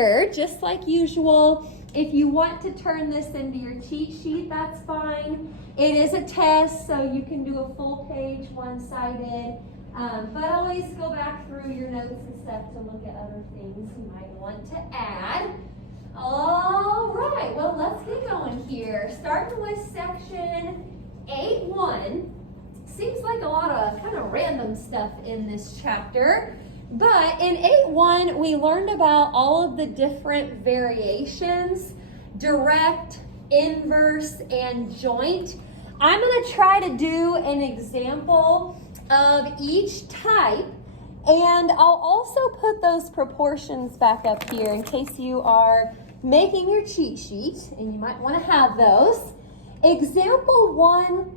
here, just like usual, if you want to turn this into your cheat sheet, that's fine. It is a test, so you can do a full page, one-sided, but always go back through your notes and stuff to look at other things you might want to add. All right, well, let's get going here. Starting with section 8.1. Seems like a lot of kind of random stuff in this chapter. But in 8.1, we learned about all of the different variations, direct, inverse, and joint. I'm going to try to do an example of each type, and I'll also put those proportions back up here in case you are making your cheat sheet, and you might want to have those. Example 1,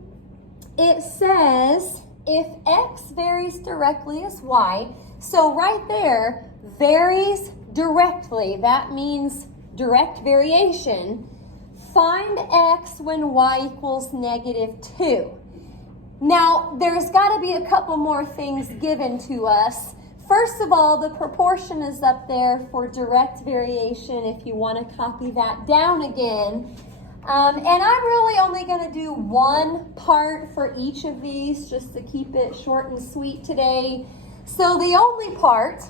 it says if x varies directly as y, so right there, varies directly, that means direct variation. Find x when y equals -2. Now, there's got to be a couple more things given to us. First of all, the proportion is up there for direct variation if you want to copy that down again. And I'm really only going to do one part for each of these just to keep it short and sweet today. So the only part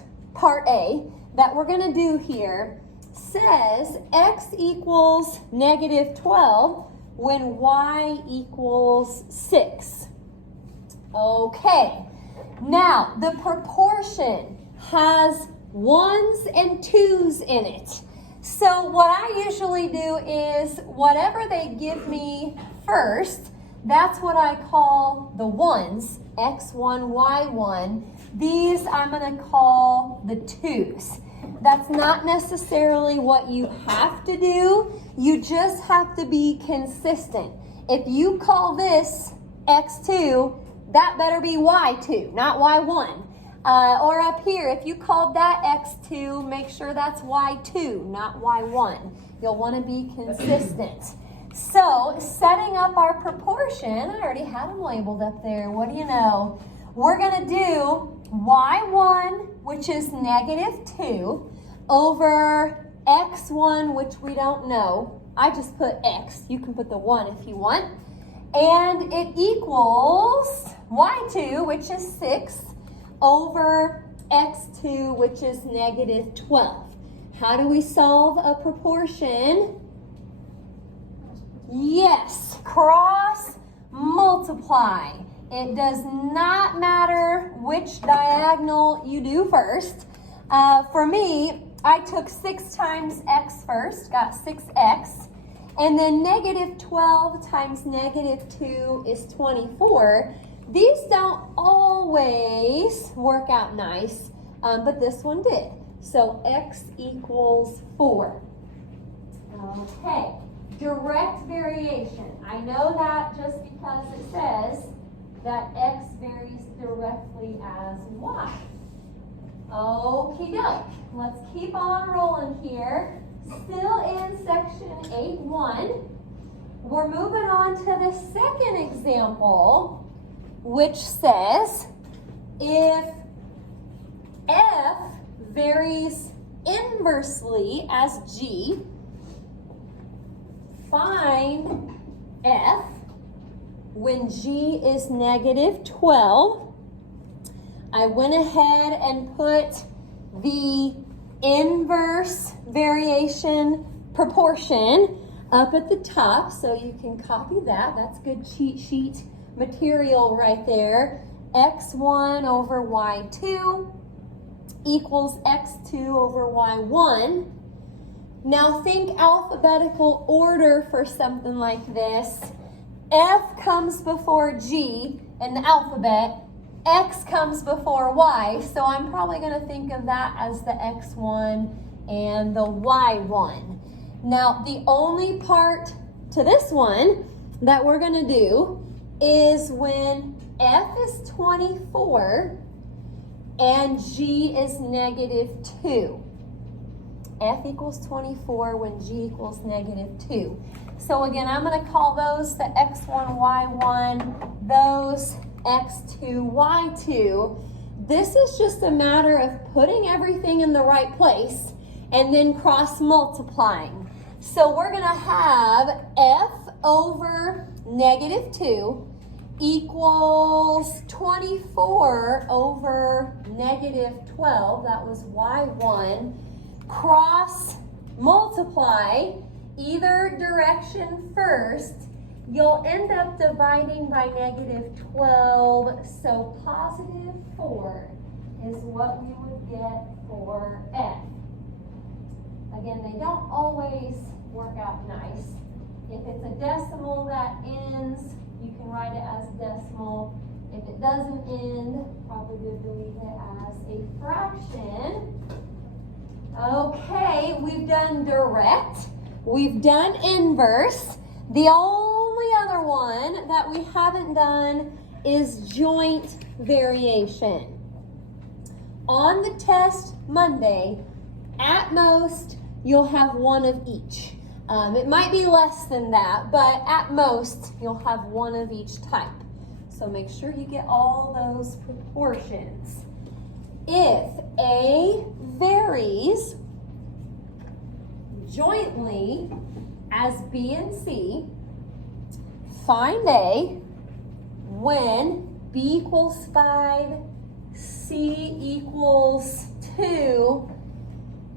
A, that we're going to do here says x equals -12 when y equals 6. Okay, now the proportion has 1s and 2s in it. So what I usually do is whatever they give me first, that's what I call the 1s, x1, y1. These I'm going to call the 2s. That's not necessarily what you have to do. You just have to be consistent. If you call this x2, that better be y2, not y1. Or up here, if you called that x2, make sure that's y2, not y1. You'll want to be consistent. So, setting up our proportion, I already had them labeled up there. What do you know? We're going to do y1, which is -2, over x1, which we don't know. I just put x. You can put the 1 if you want. And it equals y2, which is 6, over x2, which is -12. How do we solve a proportion? Yes, cross multiply. It does not matter which diagonal you do first. For me, I took 6 times x first, got 6x. And then -12 times -2 is 24. These don't always work out nice, but this one did. So x equals 4. Okay, direct variation. I know that just because it says that x varies directly as y. Okie doke. Let's keep on rolling here. Still in section 8.1. We're moving on to the second example, which says if f varies inversely as g, find f when g is -12. I went ahead and put the inverse variation proportion up at the top, so you can copy that. That's good cheat sheet material right there. x1 over y2 equals x2 over y1. Now think alphabetical order for something like this. F comes before G in the alphabet. X comes before Y, so I'm probably going to think of that as the X1 and the Y1. Now, the only part to this one that we're going to do is when F is 24 and G is -2. F equals 24 when G equals -2. So again, I'm going to call those the X1, Y1, those x2, y2. This is just a matter of putting everything in the right place and then cross multiplying. So we're going to have f over negative 2 equals 24 over negative 12. That was y1. Cross multiply either direction first. You'll end up dividing by negative 12. So positive 4 is what we would get for f. Again, they don't always work out nice. If it's a decimal that ends, you can write it as decimal. If it doesn't end, probably would leave it as a fraction. Okay, we've done direct. We've done inverse. The only other one that we haven't done is joint variation. On the test Monday, at most, you'll have one of each. It might be less than that, but at most, you'll have one of each type. So make sure you get all those proportions. If A varies jointly as B and C, find A when B equals 5, C equals 2.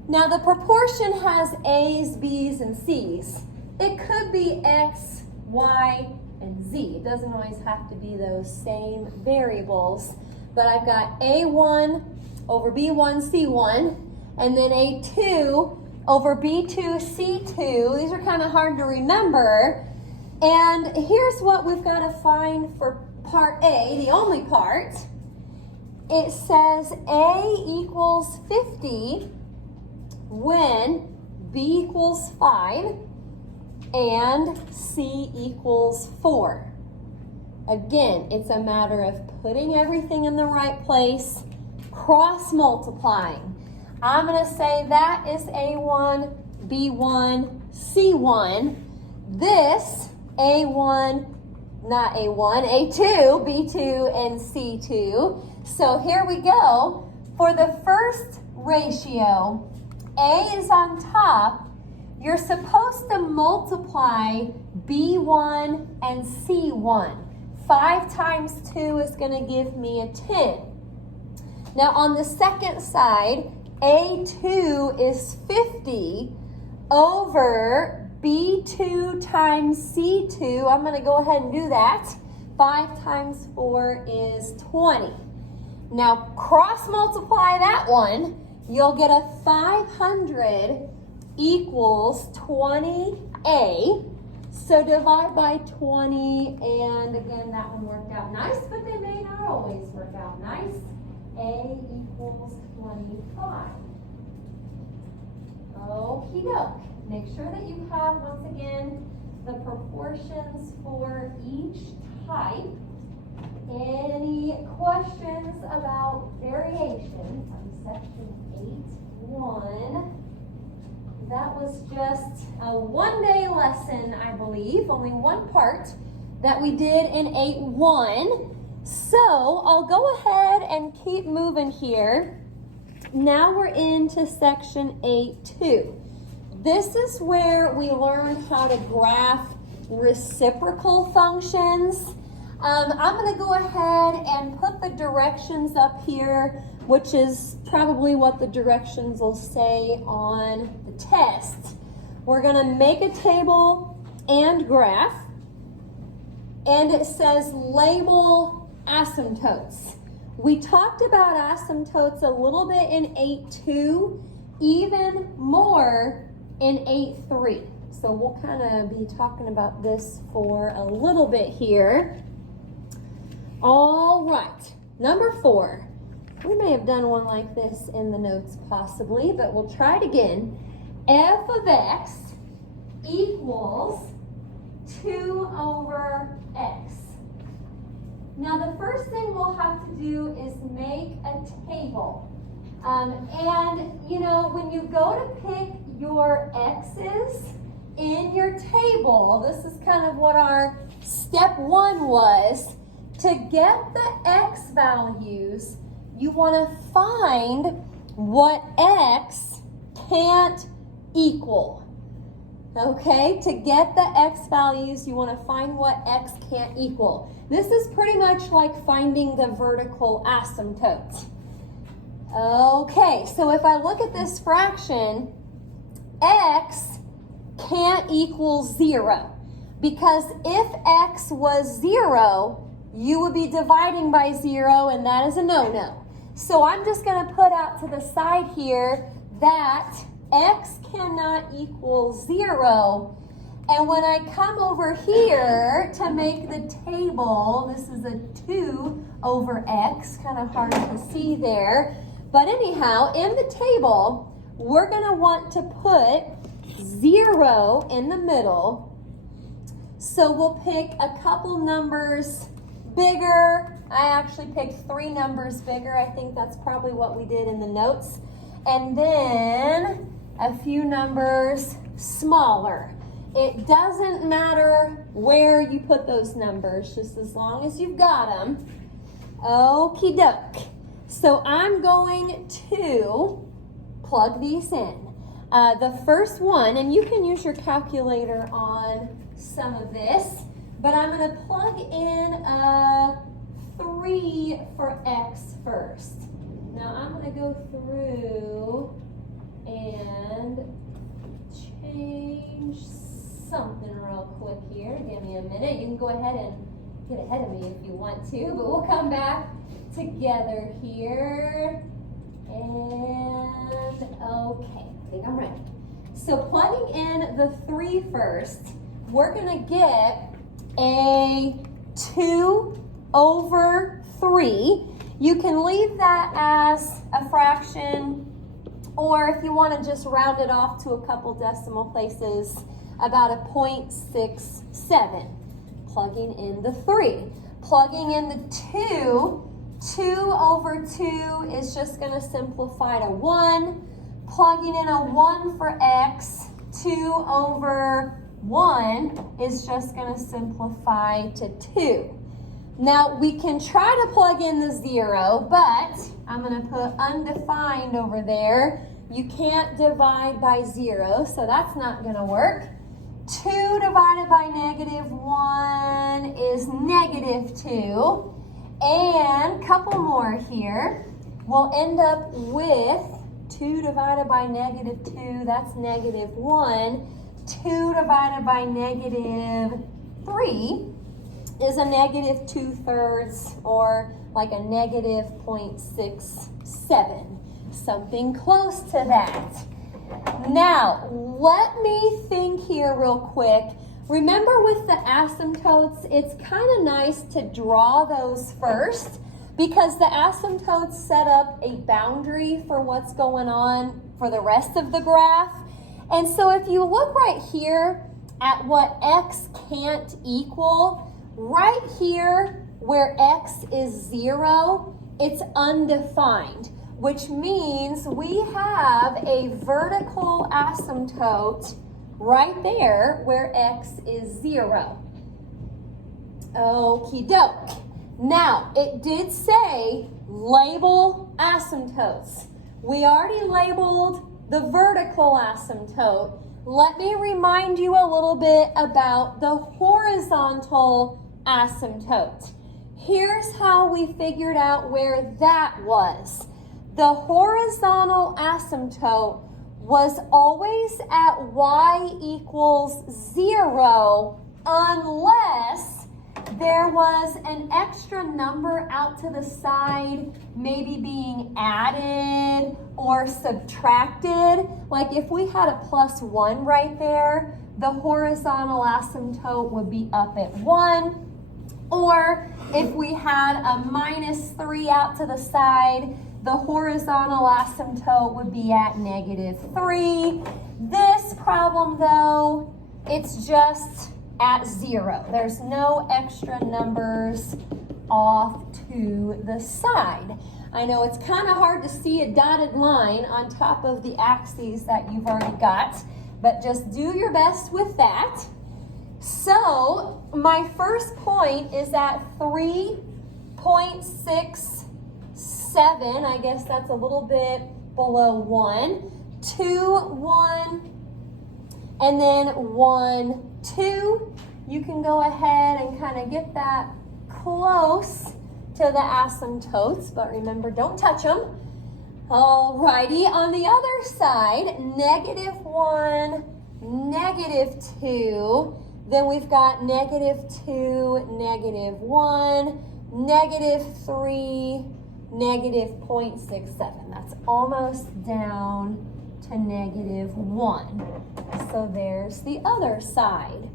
Now the proportion has A's, B's, and C's. It could be X, Y, and Z. It doesn't always have to be those same variables. But I've got A1 over B1, C1, and then A2 over B2, C2. These are kind of hard to remember. And here's what we've got to find for part A, the only part. It says A equals 50 when B equals 5 and C equals 4. Again, it's a matter of putting everything in the right place, cross multiplying. I'm going to say that is A1, B1, C1. This A1, not A1, A2, B2, and C2. So here we go. For the first ratio, A is on top. You're supposed to multiply B1 and C1. 5 times 2 is going to give me a 10. Now on the second side, A2 is 50 over B2 times C2. I'm going to go ahead and do that. 5 times 4 is 20. Now cross multiply that one. You'll get a 500 equals 20A. So divide by 20, and again, that one worked out nice, but they may not always work out nice. A equals 25. Okie doke. Make sure that you have, once again, the proportions for each type. Any questions about variation from section 8.1? That was just a one-day lesson, I believe, only one part that we did in 8.1. So I'll go ahead and keep moving here. Now we're into section 8.2. This is where we learn how to graph reciprocal functions. I'm going to go ahead and put the directions up here, which is probably what the directions will say on the test. We're going to make a table and graph, and it says label asymptotes. We talked about asymptotes a little bit in 8.2, even more in 8.3. So we'll kind of be talking about this for a little bit here. All right, number 4. We may have done one like this in the notes possibly, but we'll try it again. F of x equals 2 over x. Now the first thing we'll have to do is make a table. And you know, when you go to pick your x's in your table, this is kind of what our step 1 was. To get the x values, you want to find what x can't equal. Okay, to get the x values, you want to find what x can't equal. This is pretty much like finding the vertical asymptote. Okay, so if I look at this fraction, x can't equal 0. Because if x was 0, you would be dividing by 0, and that is a no-no. So I'm just going to put out to the side here that x cannot equal 0. And when I come over here to make the table, this is a 2 over x, kind of hard to see there. But anyhow, in the table, we're going to want to put 0 in the middle. So we'll pick a couple numbers bigger. I actually picked 3 numbers bigger. I think that's probably what we did in the notes. And then a few numbers smaller. It doesn't matter where you put those numbers, just as long as you've got them. Okie doke. So I'm going to plug these in. The first one, and you can use your calculator on some of this, but I'm going to plug in a 3 for x first. Now I'm going to go through and change something real quick here. Give me a minute. You can go ahead and get ahead of me if you want to, but we'll come back together here. And okay, I think I'm ready. So plugging in the 3 first, we're going to get a 2 over 3. You can leave that as a fraction, or if you want to just round it off to a couple decimal places, about a 0.67. Plugging in the 3. Plugging in the 2, 2 over 2 is just going to simplify to 1. Plugging in a 1 for x, 2 over 1 is just going to simplify to 2. Now, we can try to plug in the 0, but I'm going to put undefined over there. You can't divide by 0, so that's not going to work. 2 divided by -1 is -2. And a couple more here. We'll end up with 2 divided by -2, that's -1. 2 divided by -3 is a -2/3, or like a -0.67. Something close to that. Now, let me think here real quick. Remember with the asymptotes, it's kind of nice to draw those first, because the asymptotes set up a boundary for what's going on for the rest of the graph. And so if you look right here at what x can't equal, right here where x is 0, it's undefined, which means we have a vertical asymptote right there where x is 0. Okie doke. Now, it did say label asymptotes. We already labeled the vertical asymptote. Let me remind you a little bit about the horizontal asymptote. Here's how we figured out where that was. The horizontal asymptote was always at y equals 0 unless there was an extra number out to the side, maybe being added or subtracted. Like if we had a +1 right there, the horizontal asymptote would be up at 1. Or if we had a -3 out to the side, the horizontal asymptote would be at -3. This problem though, it's just at 0. There's no extra numbers off to the side. I know it's kind of hard to see a dotted line on top of the axes that you've already got, but just do your best with that. So my first point is at 3.67. I guess that's a little bit below 1. 2, 1, and then 1, 2. You can go ahead and kind of get that close to the asymptotes, but remember, don't touch them. Alrighty, on the other side, -1, -2. Then we've got -2, -1, -3, -0.67. That's almost down to -1. So there's the other side.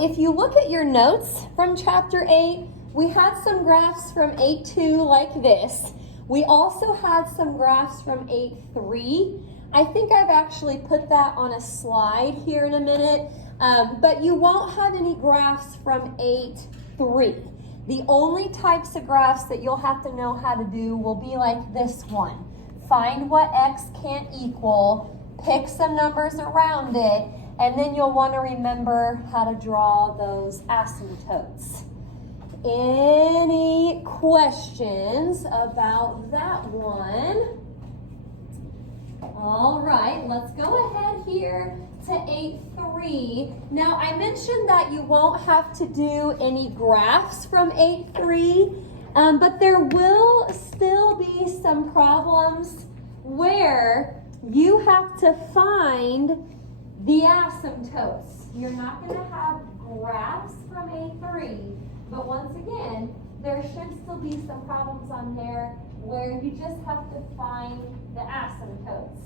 If you look at your notes from chapter 8, we had some graphs from 8.2 like this. We also had some graphs from 8.3. I think I've actually put that on a slide here in a minute, but you won't have any graphs from 8.3. The only types of graphs that you'll have to know how to do will be like this one. Find what x can't equal, pick some numbers around it, and then you'll want to remember how to draw those asymptotes. Any questions about that one? All right, let's go ahead here to 8.3. Now, I mentioned that you won't have to do any graphs from 8.3, but there will still be some problems where you have to find the asymptotes. You're not going to have graphs from 8.3, but once again, there should still be some problems on there where you just have to find the asymptotes.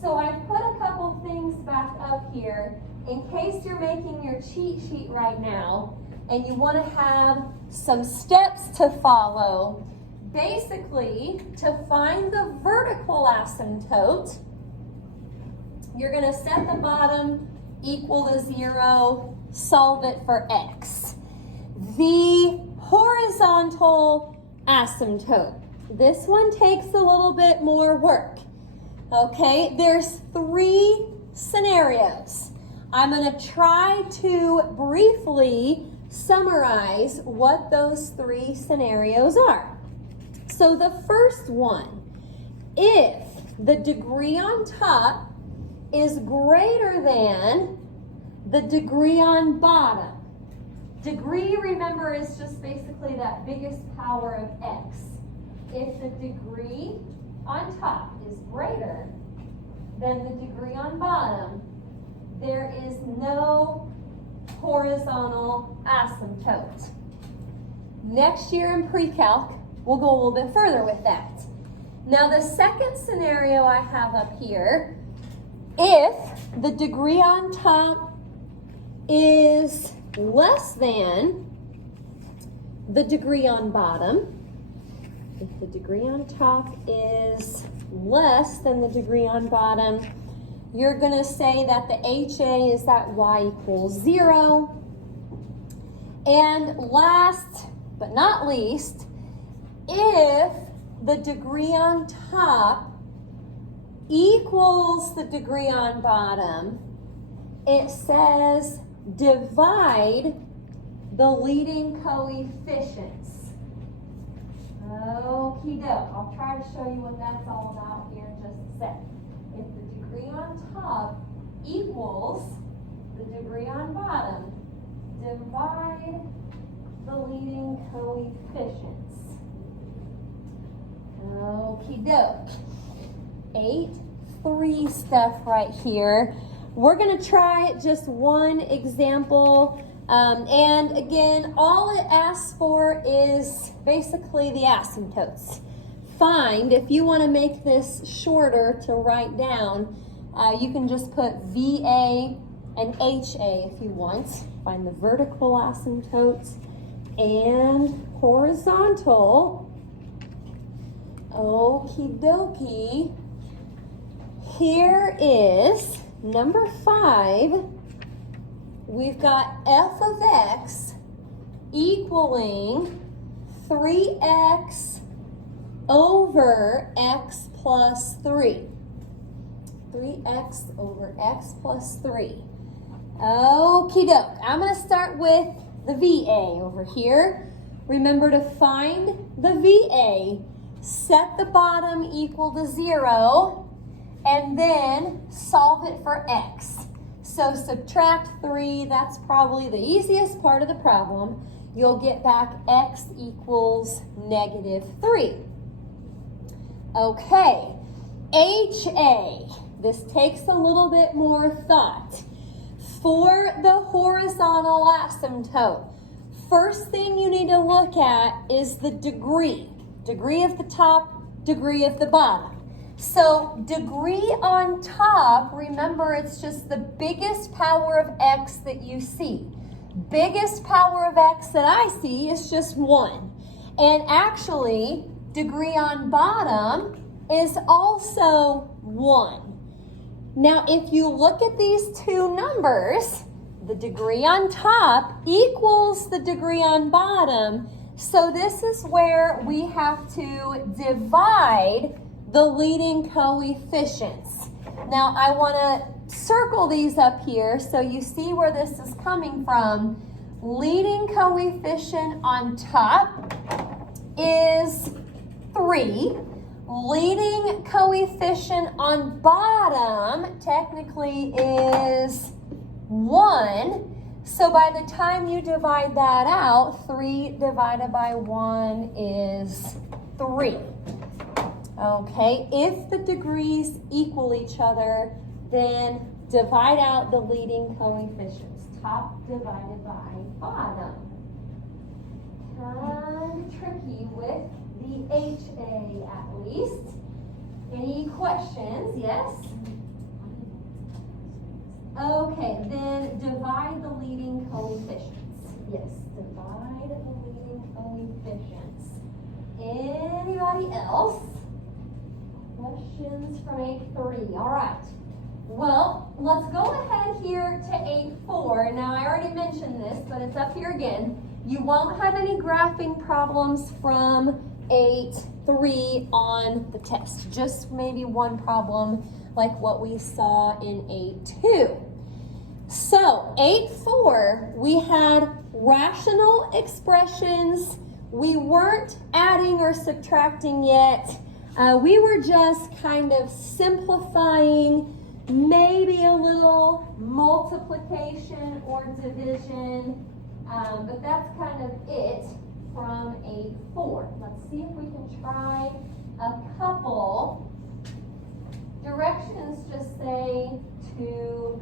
So I put a couple things back up here in case you're making your cheat sheet right now and you want to have some steps to follow. Basically, to find the vertical asymptote, you're going to set the bottom equal to 0, solve it for x. The horizontal asymptote, this one takes a little bit more work. Okay, there's 3 scenarios. I'm going to try to briefly summarize what those 3 scenarios are. So the first one, if the degree on top is greater than the degree on bottom. Degree, remember, is just basically that biggest power of x. If the degree on top is greater than the degree on bottom, there is no horizontal asymptote. Next year in pre-calc, we'll go a little bit further with that. Now the second scenario I have up here, if the degree on top is less than the degree on bottom, if the degree on top is less than the degree on bottom, you're going to say that the HA is that y equals 0. And last but not least, if the degree on top equals the degree on bottom, it says divide the leading coefficients. Okie doke. I'll try to show you what that's all about here in just a sec. If the degree on top equals the degree on bottom, divide the leading coefficients. Okie doke. 8.3 stuff right here. We're going to try just one example. And again, all it asks for is basically the asymptotes. Find, if you want to make this shorter to write down, you can just put VA and HA if you want. Find the vertical asymptotes and horizontal. Okie dokie. Here is number 5. We've got f of x equaling 3x over x plus 3. 3x over x plus 3. Okie doke. I'm going to start with the VA over here. Remember to find the VA, set the bottom equal to 0, and then solve it for x. So subtract 3, that's probably the easiest part of the problem. You'll get back x equals -3. Okay, HA. This takes a little bit more thought. For the horizontal asymptote, first thing you need to look at is the degree. Degree of the top, degree of the bottom. So degree on top, remember it's just the biggest power of x that you see. Biggest power of x that I see is just 1. And actually, degree on bottom is also 1. Now, if you look at these two numbers, the degree on top equals the degree on bottom. So this is where we have to divide the leading coefficients. Now, I want to circle these up here so you see where this is coming from. Leading coefficient on top is 3. Leading coefficient on bottom technically is 1. So by the time you divide that out, 3 divided by 1 is 3. Okay, if the degrees equal each other, then divide out the leading coefficients. Top divided by bottom. Kind of tricky with the HA at least. Any questions? Yes? Okay, then divide the leading coefficients. Yes, divide the leading coefficients. Anybody else? Questions from 8-3. All right. Well, let's go ahead here to 8-4. Now, I already mentioned this, but it's up here again. You won't have any graphing problems from 8-3 on the test. Just maybe one problem like what we saw in 8-2. So 8-4, we had rational expressions. We weren't adding or subtracting yet. We were just kind of simplifying, maybe a little multiplication or division, but that's kind of it from 8-4. Let's see if we can try a couple. Directions just say to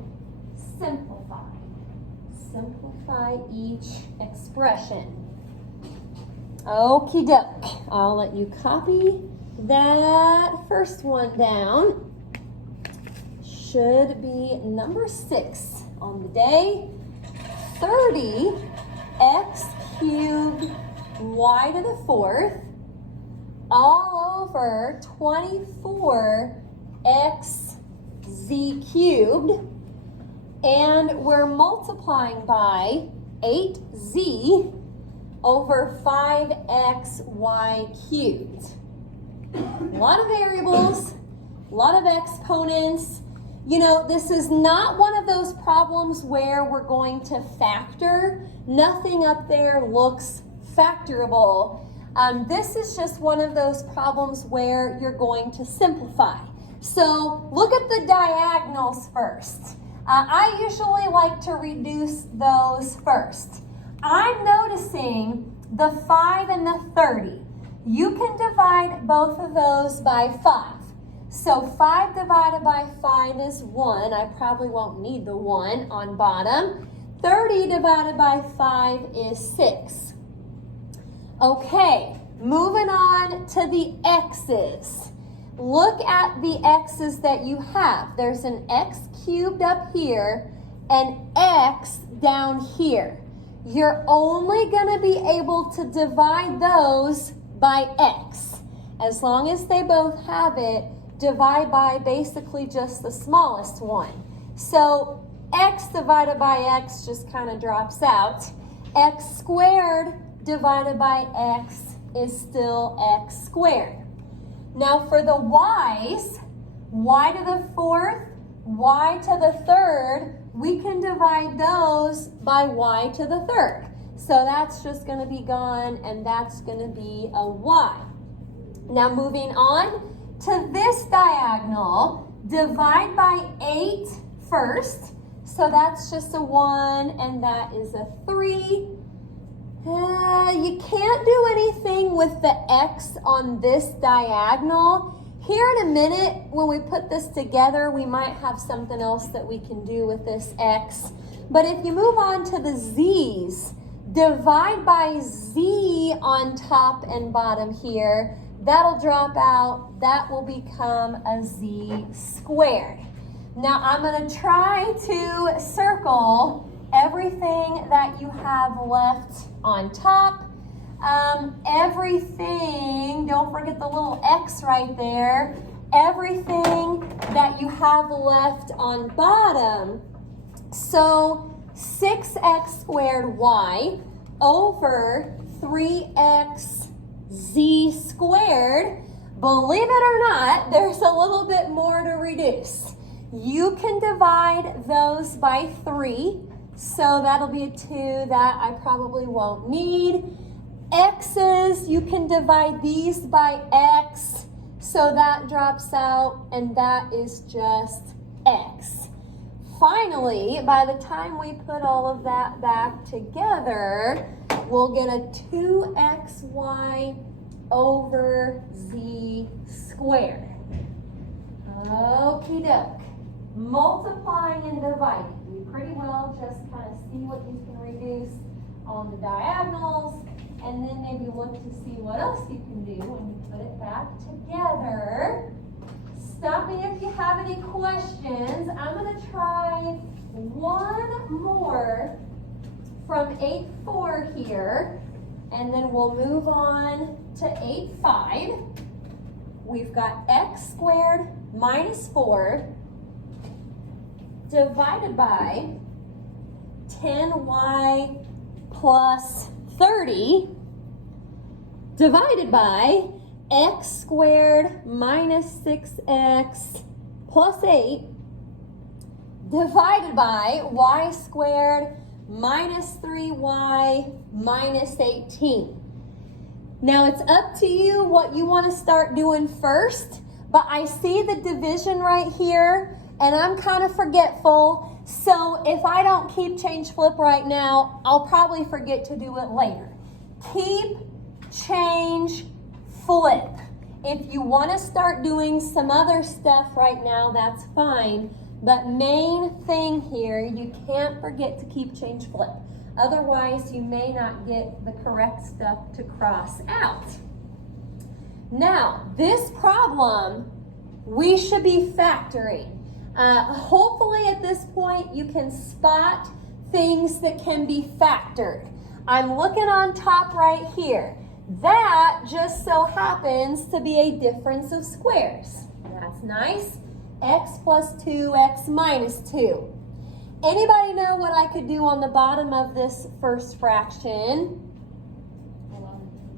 simplify. Simplify each expression. Okie doke. I'll let you copy that first one down. Should be number 6 on the day. 30 x cubed y to the 4th all over 24 x z cubed, and we're multiplying by 8z over 5xy cubed. A lot of variables, a lot of exponents. You know, this is not one of those problems where we're going to factor. Nothing up there looks factorable. This is just one of those problems where you're going to simplify. So look at the diagonals first. I usually like to reduce those first. I'm noticing the 5 and the 30. You can divide both of those by 5. So 5 divided by 5 is 1. I probably won't need the 1 on bottom. 30 divided by 5 is 6. Okay, moving on to the x's. Look at the x's that you have. There's an x cubed up here and x down here. You're only going to be able to divide those by x. As long as they both have it, divide by basically just the smallest one. So x divided by x just kind of drops out. X squared divided by x is still x squared. Now for the y's, y to the 4th, y to the 3rd, we can divide those by y to the 3rd. So that's just going to be gone, and that's going to be a y. Now moving on to this diagonal, Divide by 8 first. So that's just a 1 and that is a 3. You can't do anything with the x on this diagonal. Here in a minute, when we put this together, we might have something else that we can do with this x. But if you move on to the z's, divide by z on top and bottom here. That'll drop out. That will become a z squared. Now I'm going to try to circle everything that you have left on top. Everything, don't forget the little x right there. Everything that you have left on bottom. So 6x squared y over 3x z squared. Believe it or not, there's a little bit more to reduce. You can divide those by 3. So that'll be a 2 that I probably won't need. X's, you can divide these by x. So that drops out and that is just x. Finally, by the time we put all of that back together, we'll get a 2xy over z squared. Okie doke. Multiplying and dividing. You pretty well just kind of see what you can reduce on the diagonals and then maybe look to see what else you can do when you put it back together. Stop me if you have any questions. I'm going to try one more from 8-4 here, and then we'll move on to 8-5. We've got x squared minus 4 divided by 10y plus 30 divided by x squared minus 6x plus 8 divided by y squared minus 3y minus 18. Now it's up to you what you want to start doing first, but I see the division right here and I'm kind of forgetful. So if I don't keep change flip right now, I'll probably forget to do it later. Keep change flip. If you want to start doing some other stuff right now, that's fine. But main thing here, you can't forget to keep change flip. Otherwise, you may not get the correct stuff to cross out. Now, this problem, we should be factoring. Hopefully at this point, you can spot things that can be factored. I'm looking on top right here. That just so happens to be a difference of squares. That's nice. X plus 2, x minus 2. Anybody know what I could do on the bottom of this first fraction?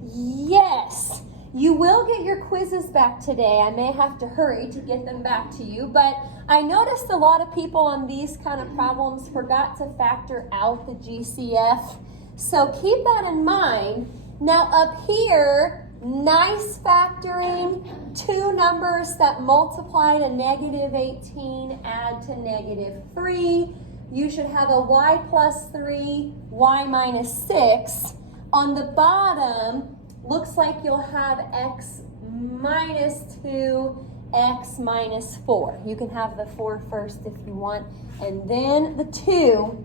Yes. You will get your quizzes back today. I may have to hurry to get them back to you, but I noticed a lot of people on these kind of problems forgot to factor out the GCF. So keep that in mind. Now up here, nice factoring, two numbers that multiply to negative 18 add to negative 3. You should have a y plus 3, y minus 6. On the bottom, looks like you'll have x minus 2, x minus 4. You can have the 4 first if you want, and then the 2.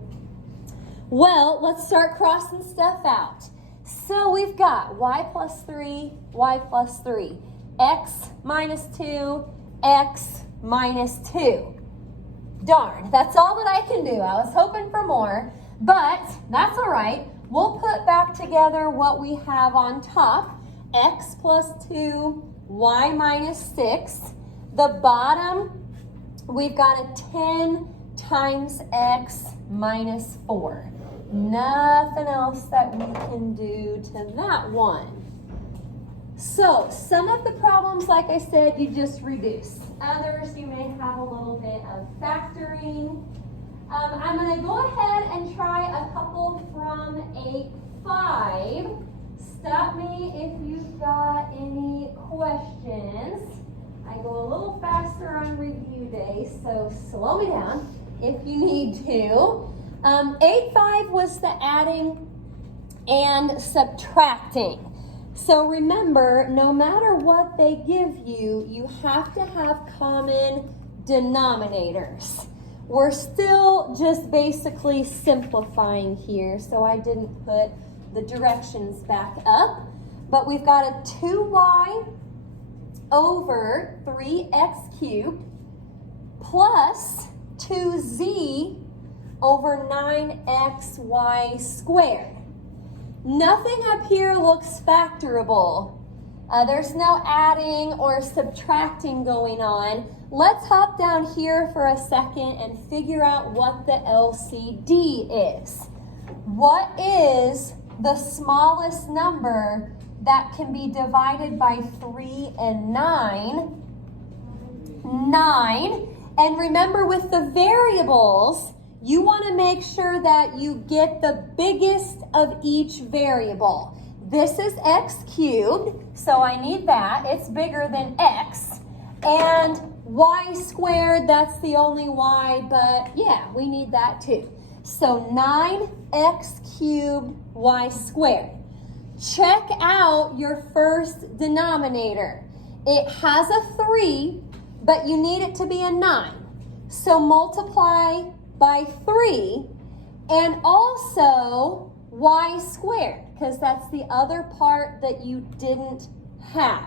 Well, let's start crossing stuff out. So we've got y plus 3, y plus 3, x minus 2, x minus 2. Darn, that's all that I can do. I was hoping for more, but that's all right. We'll put back together what we have on top, x plus 2, y minus 6. The bottom, we've got a 10 times x minus 4. Nothing else that we can do to that one. So some of the problems, like I said, you just reduce. Others, you may have a little bit of factoring. I'm going to go ahead and try a couple from 8-5. Stop me if you've got any questions. I go a little faster on review day, so slow me down if you need to. 8-5 was the adding and subtracting. So remember, no matter what they give you, you have to have common denominators. We're still just basically simplifying here, so I didn't put the directions back up. But we've got a 2y over 3x cubed plus 2z over 9xy squared. Nothing up here looks factorable. There's no adding or subtracting going on. Let's hop down here for a second and figure out what the LCD is. What is the smallest number that can be divided by 3 and 9? 9. And remember, with the variables, you want to make sure that you get the biggest of each variable. This is x cubed, so I need that. It's bigger than x. And y squared, that's the only y, but yeah, we need that too. So 9x cubed y squared. Check out your first denominator. It has a 3, but you need it to be a 9. So multiply by 3, and also y squared, because that's the other part that you didn't have.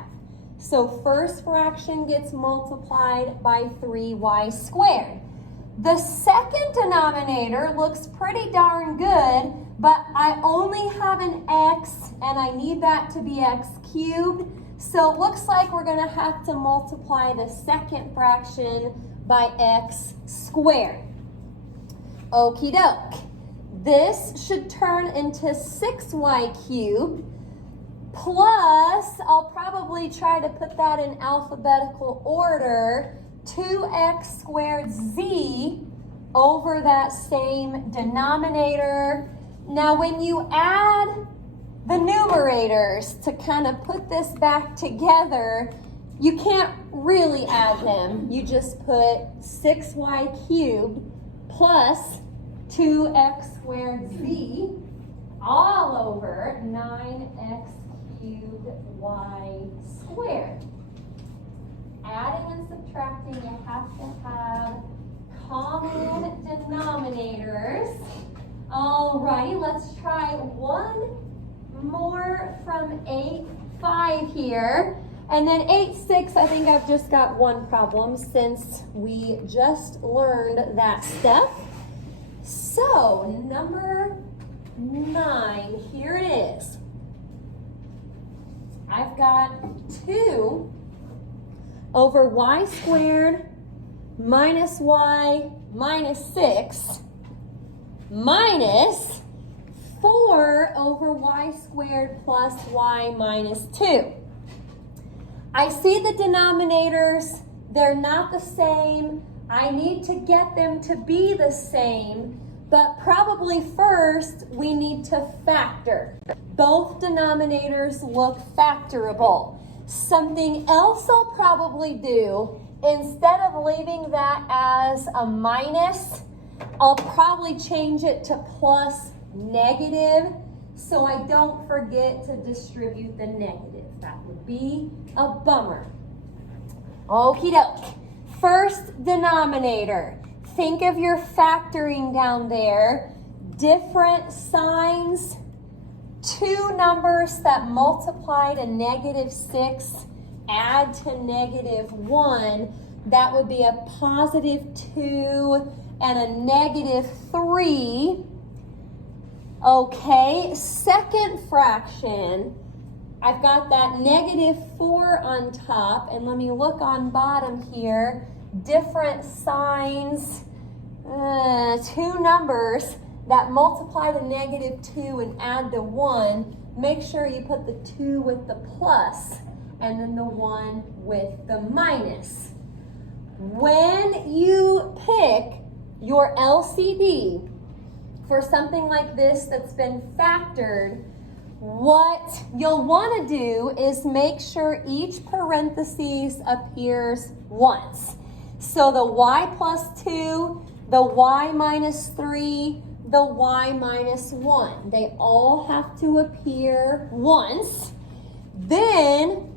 So first fraction gets multiplied by 3y squared. The second denominator looks pretty darn good, but I only have an x, and I need that to be x cubed. So it looks like we're going to have to multiply the second fraction by x squared. Okie doke. This should turn into 6y cubed plus, I'll probably try to put that in alphabetical order, 2x squared z over that same denominator. Now when you add the numerators to kind of put this back together, you can't really add them. You just put 6y cubed plus 2x squared z all over 9x cubed y squared. Adding and subtracting, you have to have common denominators. Alrighty, let's try one more from 8-5 here. And then 8-6, I think I've just got one problem since we just learned that stuff. So, number 9, here it is. I've got 2 over y squared minus y minus 6 minus 4 over y squared plus y minus 2. I see the denominators, they're not the same. I need to get them to be the same, but probably first we need to factor. Both denominators look factorable. Something else I'll probably do, instead of leaving that as a minus, I'll probably change it to plus negative so I don't forget to distribute the negative. That would be a bummer. Okie doke. First denominator. Think of your factoring down there. Different signs. 2 numbers that multiply to -6 add to -1. That would be a +2 and a -3. Okay, second fraction. I've got that -4 on top, and let me look on bottom here. Different signs, 2 numbers that multiply to -2 and add to 1. Make sure you put the 2 with the plus and then the 1 with the minus. When you pick your LCD for something like this that's been factored, what you'll want to do is make sure each parentheses appears once. So the y plus 2, the y minus 3, the y minus 1. They all have to appear once. Then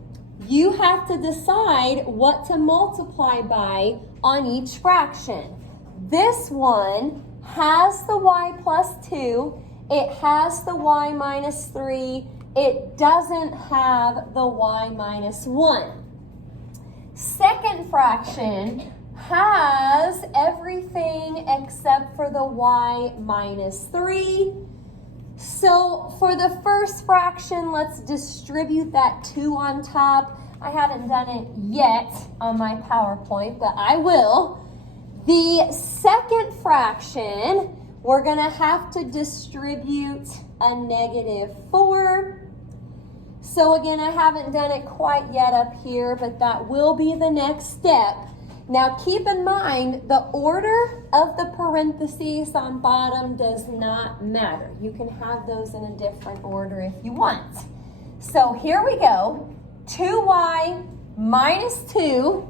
you have to decide what to multiply by on each fraction. This one has the y plus 2. It has the y minus 3. It doesn't have the y minus 1. Second fraction has everything except for the y minus 3. So for the first fraction, let's distribute that 2 on top. I haven't done it yet on my PowerPoint, but I will. The second fraction, we're going to have to distribute a -4. So again, I haven't done it quite yet up here, but that will be the next step. Now keep in mind, the order of the parentheses on bottom does not matter. You can have those in a different order if you want. So here we go. 2y minus 2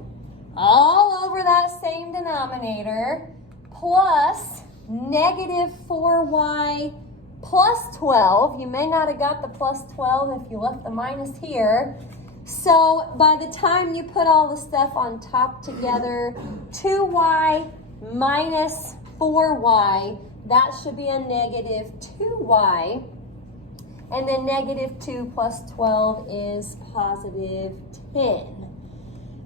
all over that same denominator plus -4y plus 12. You may not have got the plus 12 if you left the minus here. So by the time you put all the stuff on top together, 2y minus 4y, that should be a -2y. And then -2 plus 12 is +10.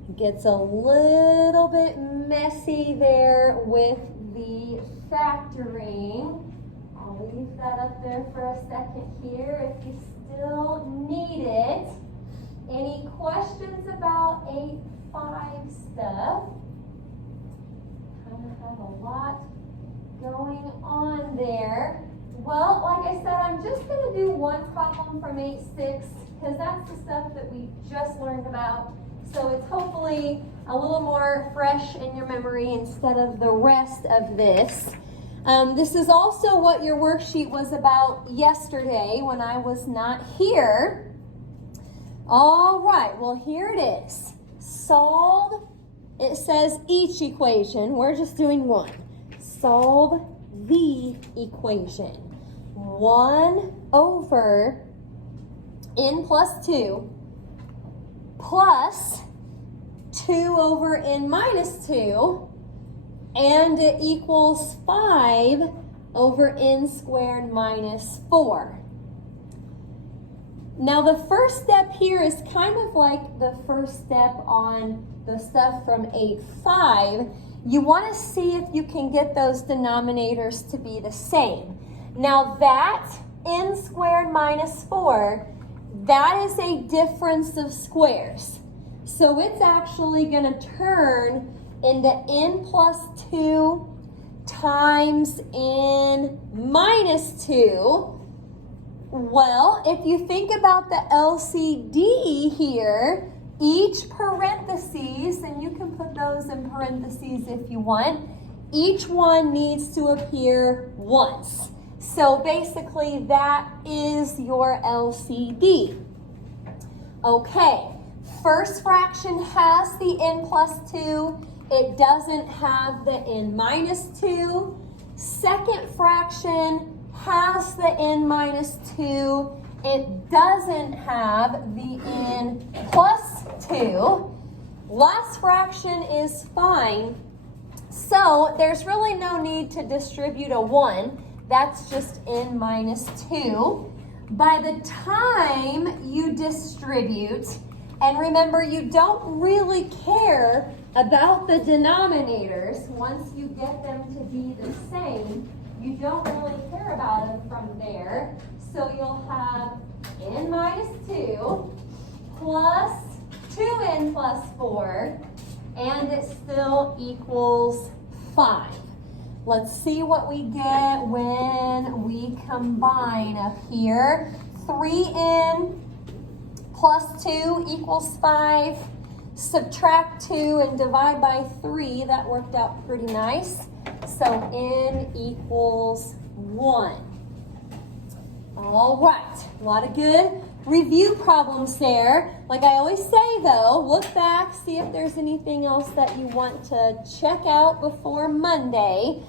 It gets a little bit messy there with the factoring. I'll leave that up there for a second here if you still need it. Any questions about 8-5 stuff? Kind of have a lot going on there. Well, like I said, I'm just going to do one problem from 8-6 because that's the stuff that we just learned about. So it's hopefully a little more fresh in your memory instead of the rest of this. This is also what your worksheet was about yesterday when I was not here. All right, well, here it is. Solve, it says each equation. We're just doing one. Solve the equation. 1 over n plus 2 plus 2 over n minus 2, and it equals 5 over n squared minus 4. Now the first step here is kind of like the first step on the stuff from 8-5. You want to see if you can get those denominators to be the same. Now that n squared minus 4, that is a difference of squares. So it's actually going to turn into n plus 2 times n minus 2. Well, if you think about the LCD here, each parentheses, and you can put those in parentheses if you want, each one needs to appear once. So basically that is your LCD. Okay, first fraction has the n plus 2. It doesn't have the n minus 2. Second fraction has the n minus 2. It doesn't have the n plus 2. Last fraction is fine. So there's really no need to distribute a 1. That's just n minus 2. By the time you distribute, and remember, you don't really care about the denominators. Once you get them to be the same, you don't really care about them from there. So you'll have n minus 2 plus 2n plus 4, and it still equals 5. Let's see what we get when we combine up here. 3n plus 2 equals 5. Subtract 2 and divide by 3. That worked out pretty nice. So n equals 1. All right. A lot of good review problems there. Like I always say though, look back, see if there's anything else that you want to check out before Monday.